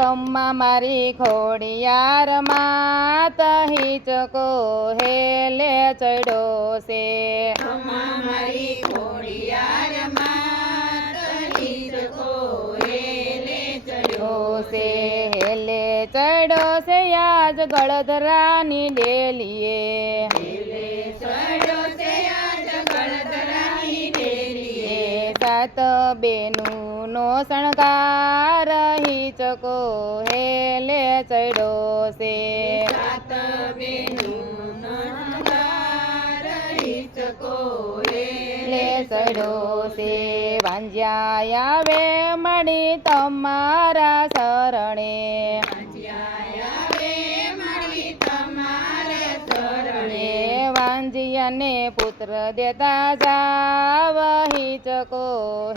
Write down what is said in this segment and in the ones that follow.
ખમ્મા મારી ખોડિયાર માત હિચકો હેલે ચડ્યો છે. ખમ્મા મારી ખોડિયાર માત હિચકો હેલે ચડ્યો છે. હેલે ચડ્યો છે આજ ગળધરાની ડેલીએ. હેલે ચડ્યો છે આજ ગળધરાની ડેલીએ. સાત બેનુંનો શણગાર હિચકો હેલે ચડ્યો છે. સાત બેનુંનો શણગાર હિચકો હેલે ચડ્યો છે. વાંજ્યા આવે મળી તમારા શરણે. વાંજિયાને પુત્ર દેતા જાવ હિચકો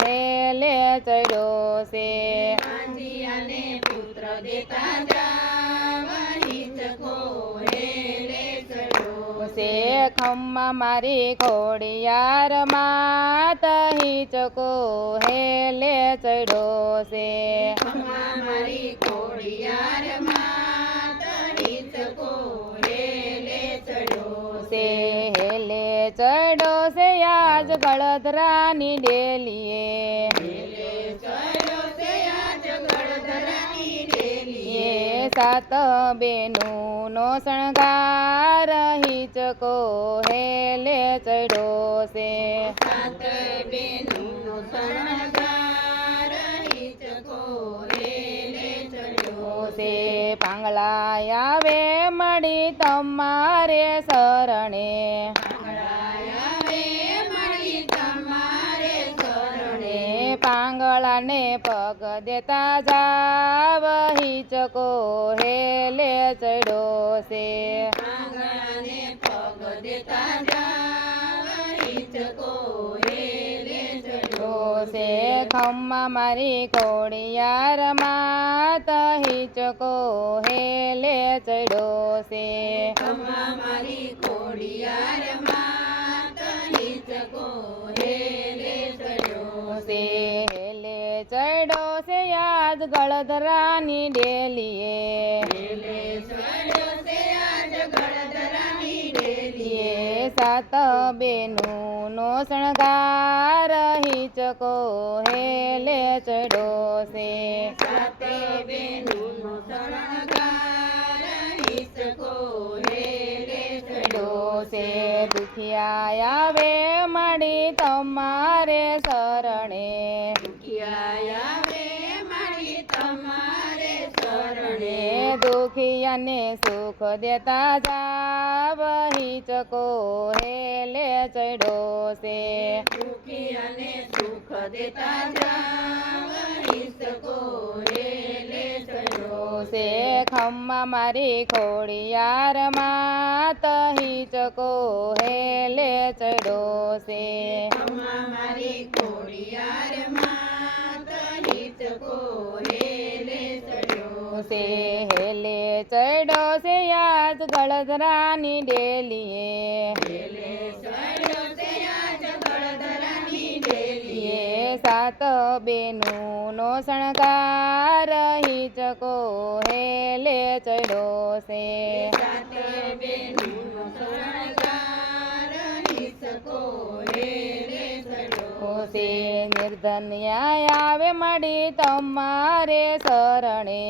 હેલે ચડ્યો છે. વાંજિયાને પુત્ર દેતા જાવ હિચકો હેલે ચડ્યો છે. ખમ્મા મારી ખોડિયાર માત હિચકો હેલે ચડ્યો છે. ખમ્મા મારી ખોડિયાર માત હિચકો હેલે ચડ્યો છે. હેલે ચડ્યો છે આજ ગળધરાની ડેલીએ. હેલે ચડ્યો છે આજ ગળધરાની ડેલીએ. સાત બેનુંનો શણગાર હિચકો હેલે ચડ્યો છે. સાત બેનુંનો શણગાર હિચકો હેલે ચડ્યો છે. પાંગળા આવે મળી તમારે શરણે. પાંગળાને પગ દેતા જાવ હિચકો હેલે ચડ્યો છે. પાંગળાને પગ દેતા જાવ હિચકો હેલે ચડ્યો છે. ખમ્મા મારી ખોડિયાર માત હિચકો હેલે ચડ્યો છે. ખમ્મા મારી ખોડિયાર માત હિચકો હેલે ચડ્યો છે. હેલે ચડ્યો છે આજ ગળધરાની ડેલીએ. હેલે ચડ્યો છે આજ ગળધરાની ડેલીએ. સાત બેનુંનો શણગાર હિચકો હેલે ચડ્યો છે. સાત બેનુંનો શણગાર હિચકો હેલે ચડ્યો છે. દુખિયા આવે મળી તમારે શરણે. દુખિયા આવે મારી તમારે શરણે. દુખિયાને સુખ દેતા જાવ હિચકો હેલે ચડ્યો છે. દુખિયાને સુખ દેતા જાવ હિચકો હેલે ચડ્યો છે. ખમ્મા મારી ખોડિયાર માત હિચકો હેલે ચડ્યો છે. ખમ્મા મારી ખોડિયાર માત હિચકો હેલે ચડ્યો છે. હેલે ચડ્યો છે આજ ગળધરાની ડેલીએ. હેલે ચડ્યો છે આજ ગળધરાની ડેલીએ. સાત બેનુંનો શણગાર હિચકો હેલે ચડ્યો છે. સાત બેનુંનો શણગાર હિચકો હેલે ચડ્યો છે. નિર્ધન્યા આવે મળી તમારે શરણે.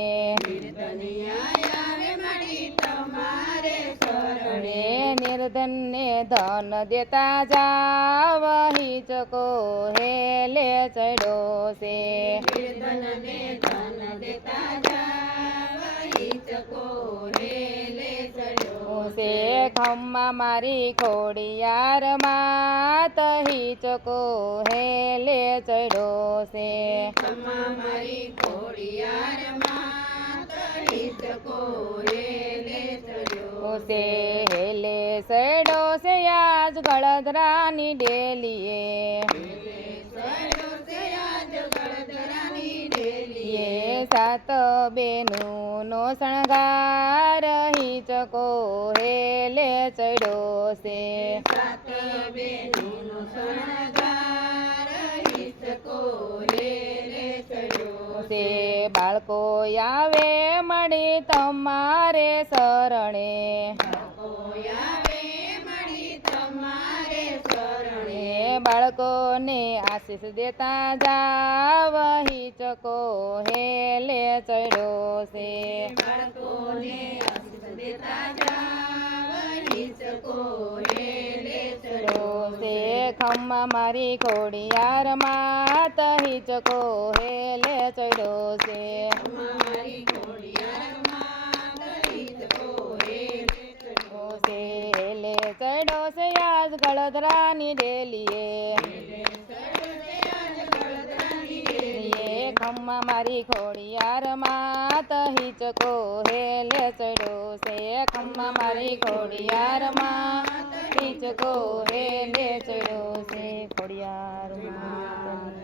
નિર્ધનિયા આવે મારી તમારે શરણે. નિર્ધનને ધન દેતા જાવ હિચકો હેલે ચડ્યો છે. નિર્ધનને ધન દેતા જાવ હિચકો હેલે ચડ્યો છે. ખમ્મા મારી ખોડિયાર માત હિચકો હેલે ચડ્યો છે. ખમ્મા મારી ખોડિયાર માત હિચકો હેલે ચડ્યો છે. હેલે ચડ્યો છે આજ ગળધરાની ડેલીએ. હેલે ચડ્યો છે આજ ગળધરાની ડેલીએ. સાત બેનુંનો શણગાર હિચકો હેલે ચડ્યો છે. સાત બેનુંનો શણગાર હિચકો હેલે ચડ્યો છે બાળકો આવે મળી તમારે શરણે આવે મળી તમારે શરણે બાળકોને આશીષ દેતા જાવ હિચકો હેલે ચડ્યો છે બાળકોને આશીષ દેતા જાવ હિચકો હેલે ચડ્યો છે ખમ્મા મારી ખોડિયાર માત હિચકો હેલે ચડ્યો છે મારી ખોડિયારમાં હિચકો હેલે ચડ્યો છે હેલે ચડ્યો છે આજ ગળદરાની ડેલીએ ખમ્મા મારી ખોડિયાર માત હિચકો હેલે ચડ્યો છે ખમ્મા મારી ખોડિયાર માત હિચકો હેલે ચડ્યો છે ખોડિયાર માત